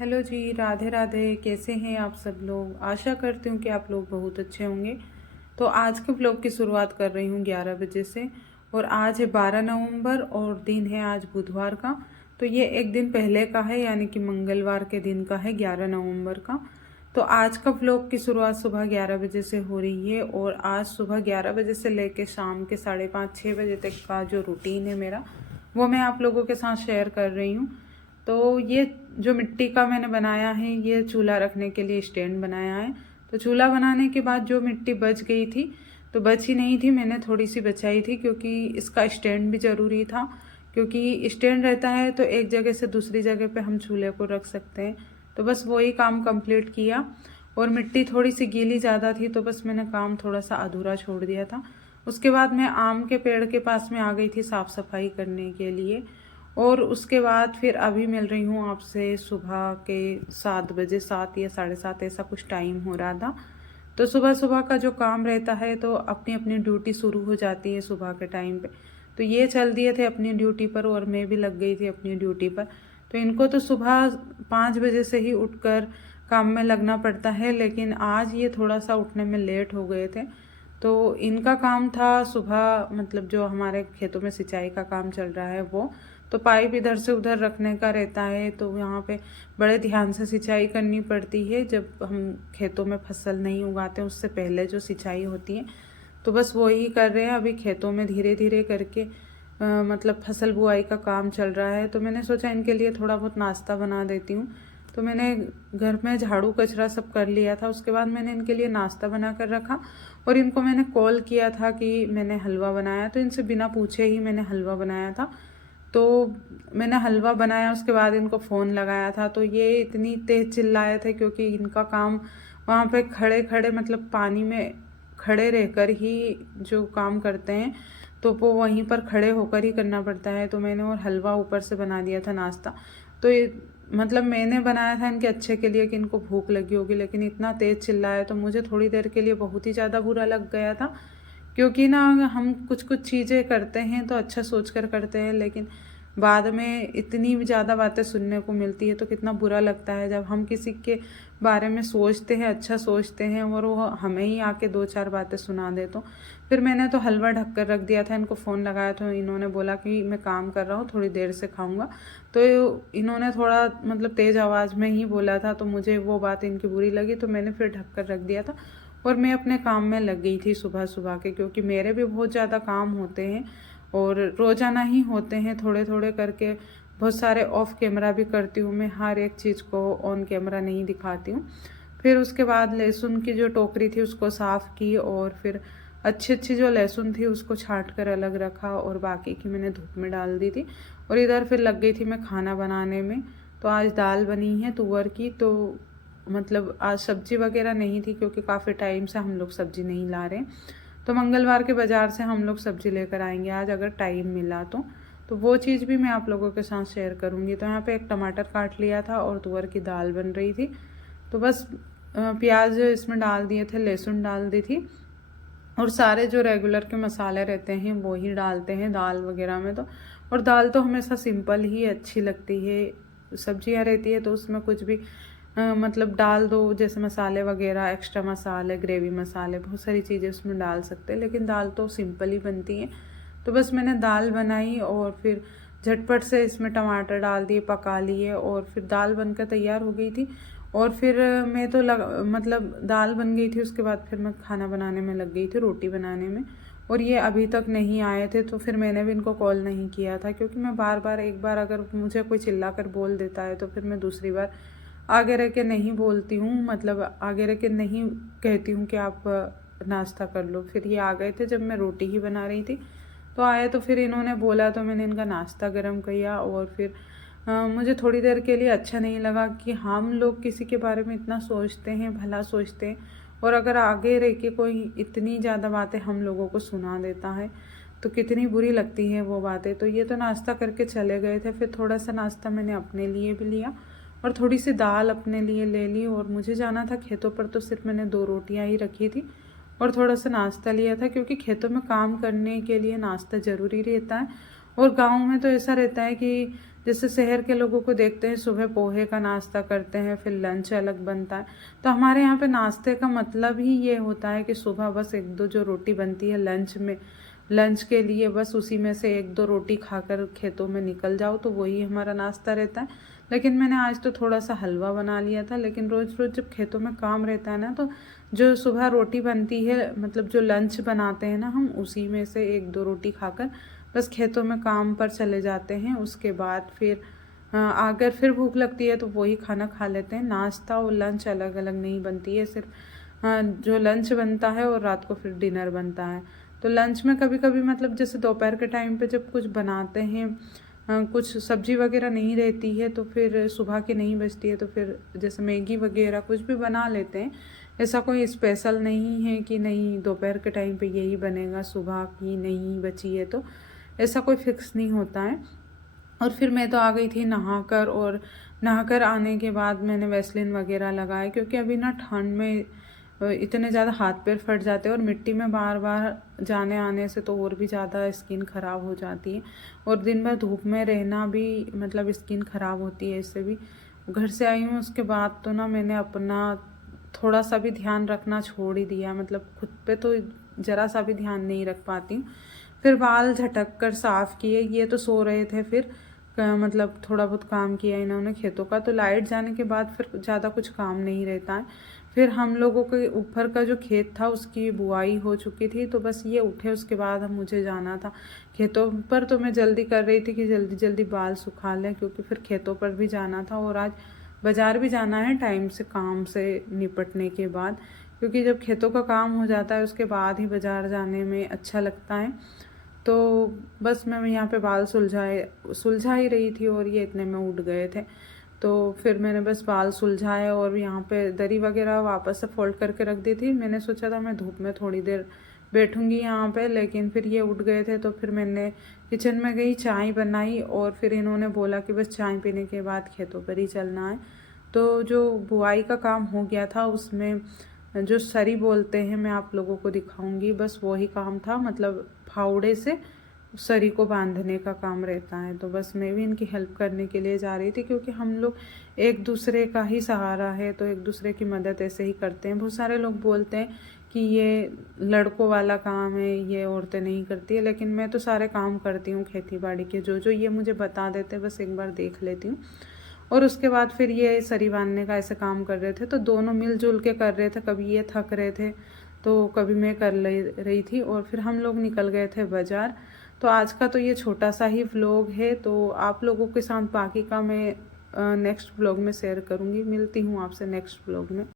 Hello जी, राधे राधे। कैसे हैं आप सब लोग? आशा करती हूँ कि आप लोग बहुत अच्छे होंगे। तो आज के ब्लॉग की शुरुआत कर रही हूँ 11 बजे से। और आज है 12 नवंबर और दिन है आज बुधवार का। तो ये एक दिन पहले का है, यानी कि मंगलवार के दिन का है, 11 नवंबर का। तो आज का ब्लॉग की शुरुआत सुबह 11 बजे से हो रही है। और आज सुबह 11 बजे से लेकर शाम के 5:30-6 बजे तक का जो रूटीन है मेरा, वो मैं आप लोगों के साथ शेयर कर रही हूँ। तो ये जो मिट्टी का मैंने बनाया है, ये चूल्हा रखने के लिए स्टैंड बनाया है। तो चूल्हा बनाने के बाद जो मिट्टी बच गई थी, तो बची नहीं थी, मैंने थोड़ी सी बचाई थी, क्योंकि इसका स्टैंड भी ज़रूरी था। क्योंकि स्टैंड रहता है तो एक जगह से दूसरी जगह पे हम चूल्हे को रख सकते हैं। तो बस वही काम कंप्लीट किया। और मिट्टी थोड़ी सी गीली ज़्यादा थी, तो बस मैंने काम थोड़ा सा अधूरा छोड़ दिया था। उसके बाद मैं आम के पेड़ के पास में आ गई थी साफ़ सफाई करने के लिए। और उसके बाद फिर अभी मिल रही हूँ आपसे सुबह के 7 बजे, 7 या 7:30 ऐसा कुछ टाइम हो रहा था। तो सुबह सुबह का जो काम रहता है, तो अपनी अपनी ड्यूटी शुरू हो जाती है सुबह के टाइम पे। तो ये चल दिए थे अपनी ड्यूटी पर और मैं भी लग गई थी अपनी ड्यूटी पर। तो इनको तो सुबह 5 बजे से ही उठकर काम में लगना पड़ता है, लेकिन आज ये थोड़ा सा उठने में लेट हो गए थे। तो इनका काम था सुबह, मतलब जो हमारे खेतों में सिंचाई का काम चल रहा है वो, तो पाइप इधर से उधर रखने का रहता है। तो यहाँ पे बड़े ध्यान से सिंचाई करनी पड़ती है। जब हम खेतों में फसल नहीं उगाते, उससे पहले जो सिंचाई होती है, तो बस वही कर रहे हैं अभी खेतों में धीरे धीरे करके। मतलब फसल बुआई का काम चल रहा है। तो मैंने सोचा इनके लिए थोड़ा बहुत नाश्ता बना देती हूँ। तो मैंने घर में झाड़ू कचरा सब कर लिया था। उसके बाद मैंने इनके लिए नाश्ता बना कर रखा। और इनको मैंने कॉल किया था कि मैंने हलवा बनाया, तो इनसे बिना पूछे ही मैंने हलवा बनाया था। तो मैंने हलवा बनाया, उसके बाद इनको फ़ोन लगाया था। तो ये इतनी तेज़ चिल्लाए थे, क्योंकि इनका काम वहाँ पे खड़े खड़े, मतलब पानी में खड़े रहकर ही जो काम करते हैं, तो वो वहीं पर खड़े होकर ही करना पड़ता है। तो मैंने और हलवा ऊपर से बना दिया था नाश्ता। तो ये मतलब मैंने बनाया था इनके अच्छे के लिए कि इनको भूख लगी होगी, लेकिन इतना तेज़ चिल्लाया तो मुझे थोड़ी देर के लिए बहुत ही ज़्यादा बुरा लग गया था। क्योंकि ना हम कुछ कुछ चीज़ें करते हैं तो अच्छा सोच कर करते हैं, लेकिन बाद में इतनी ज़्यादा बातें सुनने को मिलती है तो कितना बुरा लगता है जब हम किसी के बारे में सोचते हैं, अच्छा सोचते हैं, और वो हमें ही आके 2-4 बातें सुना दे। तो फिर मैंने तो हलवा ढक कर रख दिया था। इनको फ़ोन लगाया तो इन्होंने बोला कि मैं काम कर रहा हूँ, थोड़ी देर से खाऊंगा। तो इन्होंने थोड़ा मतलब तेज़ आवाज़ में ही बोला था, तो मुझे वो बात इनकी बुरी लगी, तो मैंने फिर ढक कर रख दिया था। और मैं अपने काम में लग गई थी सुबह सुबह के, क्योंकि मेरे भी बहुत ज़्यादा काम होते हैं और रोज़ाना ही होते हैं, थोड़े थोड़े करके। बहुत सारे ऑफ कैमरा भी करती हूँ मैं, हर एक चीज़ को ऑन कैमरा नहीं दिखाती हूँ। फिर उसके बाद लहसुन की जो टोकरी थी उसको साफ़ की, और फिर अच्छी अच्छी जो लहसुन थी उसको छाँट कर अलग रखा, और बाकी की मैंने धूप में डाल दी थी। और इधर फिर लग गई थी मैं खाना बनाने में। तो आज दाल बनी है तुअर की। तो मतलब आज सब्जी वगैरह नहीं थी, क्योंकि काफ़ी टाइम से हम लोग सब्जी नहीं ला रहे। तो मंगलवार के बाज़ार से हम लोग सब्जी लेकर आएंगे आज, अगर टाइम मिला तो वो चीज़ भी मैं आप लोगों के साथ शेयर करूँगी। तो यहाँ पे एक टमाटर काट लिया था और तुअर की दाल बन रही थी। तो बस प्याज इसमें डाल दिए थे, लहसुन डाल दी थी, और सारे जो रेगुलर के मसाले रहते हैं वो ही डालते हैं दाल वगैरह में। तो और दाल तो हमेशा सिंपल ही अच्छी लगती है। सब्जियां रहती है तो उसमें कुछ भी मतलब डाल दो, जैसे मसाले वगैरह, एक्स्ट्रा मसाले, ग्रेवी मसाले, बहुत सारी चीज़ें उसमें डाल सकते हैं, लेकिन दाल तो सिंपल ही बनती है। तो बस मैंने दाल बनाई और फिर झटपट से इसमें टमाटर डाल दिए, पका लिए, और फिर दाल बनकर तैयार हो गई थी। और फिर मैं तो मतलब दाल बन गई थी, उसके बाद फिर मैं खाना बनाने में लग गई थी, रोटी बनाने में। और ये अभी तक नहीं आए थे, तो फिर मैंने भी इनको कॉल नहीं किया था, क्योंकि मैं बार बार, एक बार अगर मुझे कोई चिल्ला कर बोल देता है तो फिर मैं दूसरी बार आगे रह के नहीं बोलती हूँ, मतलब आगे रह के नहीं कहती हूँ कि आप नाश्ता कर लो। फिर ये आ गए थे जब मैं रोटी ही बना रही थी, तो आए तो फिर इन्होंने बोला, तो मैंने इनका नाश्ता गर्म किया। और फिर मुझे थोड़ी देर के लिए अच्छा नहीं लगा कि हम लोग किसी के बारे में इतना सोचते हैं, भला सोचते हैं, और अगर आगे रह के कोई इतनी ज़्यादा बातें हम लोगों को सुना देता है तो कितनी बुरी लगती है वो बातें। तो ये तो नाश्ता करके चले गए थे, फिर थोड़ा सा नाश्ता मैंने अपने लिए भी लिया और थोड़ी सी दाल अपने लिए ले ली। और मुझे जाना था खेतों पर, तो सिर्फ मैंने 2 रोटियां ही रखी थी और थोड़ा सा नाश्ता लिया था, क्योंकि खेतों में काम करने के लिए नाश्ता ज़रूरी रहता है। और गांव में तो ऐसा रहता है कि जैसे शहर के लोगों को देखते हैं सुबह पोहे का नाश्ता करते हैं, फिर लंच अलग बनता है। तो हमारे यहाँ पे नाश्ते का मतलब ही ये होता है कि सुबह बस एक दो जो रोटी बनती है लंच के लिए, बस उसी में से एक दो रोटी खाकर खेतों में निकल जाओ, तो वही हमारा नाश्ता रहता है। लेकिन मैंने आज तो थोड़ा सा हलवा बना लिया था। लेकिन रोज़ रोज़ जब खेतों में काम रहता है ना, तो जो सुबह रोटी बनती है, मतलब जो लंच बनाते हैं ना हम, उसी में से एक दो रोटी खाकर बस खेतों में काम पर चले जाते हैं। उसके बाद फिर अगर फिर भूख लगती है तो वही खाना खा लेते हैं। नाश्ता और लंच अलग अलग नहीं बनती है, सिर्फ जो लंच बनता है और रात को फिर डिनर बनता है। तो लंच में कभी कभी मतलब जैसे दोपहर के टाइम पे जब कुछ बनाते हैं, कुछ सब्जी वगैरह नहीं रहती है, तो फिर सुबह की नहीं बचती है, तो फिर जैसे मैगी वगैरह कुछ भी बना लेते हैं। ऐसा कोई स्पेशल नहीं है कि नहीं दोपहर के टाइम पे यही बनेगा, सुबह की नहीं बची है, तो ऐसा कोई फिक्स नहीं होता है। और फिर मैं तो आ गई थी नहाकर, और नहाकर आने के बाद मैंने वैसलीन वगैरह लगाया, क्योंकि अभी ना ठंड में इतने ज़्यादा हाथ पैर फट जाते हैं, और मिट्टी में बार बार जाने आने से तो और भी ज़्यादा स्किन ख़राब हो जाती है। और दिन भर धूप में रहना भी मतलब स्किन ख़राब होती है इससे भी। घर से आई हूँ उसके बाद तो ना मैंने अपना थोड़ा सा भी ध्यान रखना छोड़ ही दिया, मतलब खुद पे तो ज़रा सा भी ध्यान नहीं रख पाती हूँ। फिर बाल झटक कर साफ़ किए, ये तो सो रहे थे, फिर मतलब थोड़ा बहुत काम किया इन्होंने खेतों का। तो लाइट जाने के बाद फिर ज़्यादा कुछ काम नहीं रहता है। फिर हम लोगों के ऊपर का जो खेत था उसकी बुआई हो चुकी थी, तो बस ये उठे उसके बाद हम मुझे जाना था खेतों पर। तो मैं जल्दी कर रही थी कि जल्दी जल्दी बाल सुखा लें, क्योंकि फिर खेतों पर भी जाना था, और आज बाज़ार भी जाना है टाइम से, काम से निपटने के बाद। क्योंकि जब खेतों का काम हो जाता है उसके बाद ही बाज़ार जाने में अच्छा लगता है। तो बस मैं यहाँ पे बाल सुलझा ही रही थी, और ये इतने में उठ गए थे। तो फिर मैंने बस बाल सुलझाए, और यहाँ पे दरी वगैरह वापस से फोल्ड करके रख दी थी। मैंने सोचा था मैं धूप में थोड़ी देर बैठूंगी यहाँ पे, लेकिन फिर ये उठ गए थे, तो फिर मैंने किचन में गई, चाय बनाई, और फिर इन्होंने बोला कि बस चाय पीने के बाद खेतों पर ही चलना है। तो जो बुआई का काम हो गया था उसमें जो सरी बोलते हैं, मैं आप लोगों को दिखाऊंगी, बस वही काम था, मतलब फावड़े से सरी को बांधने का काम रहता है। तो बस मैं भी इनकी हेल्प करने के लिए जा रही थी, क्योंकि हम लोग एक दूसरे का ही सहारा है, तो एक दूसरे की मदद ऐसे ही करते हैं। बहुत सारे लोग बोलते हैं कि ये लड़कों वाला काम है, ये औरतें नहीं करती है, लेकिन मैं तो सारे काम करती हूँ खेती बाड़ी के, जो जो ये मुझे बता देते बस एक बार देख लेती हूँ। और उसके बाद फिर ये सरी बांधने का ऐसे काम कर रहे थे, तो दोनों मिलजुल के कर रहे थे। कभी ये थक रहे थे तो कभी मैं कर रही थी, और फिर हम लोग निकल गए थे बाज़ार। तो आज का तो ये छोटा सा ही व्लॉग है, तो आप लोगों के साथ बाकी का मैं नेक्स्ट व्लॉग में शेयर करूँगी। मिलती हूँ आपसे नेक्स्ट व्लॉग में।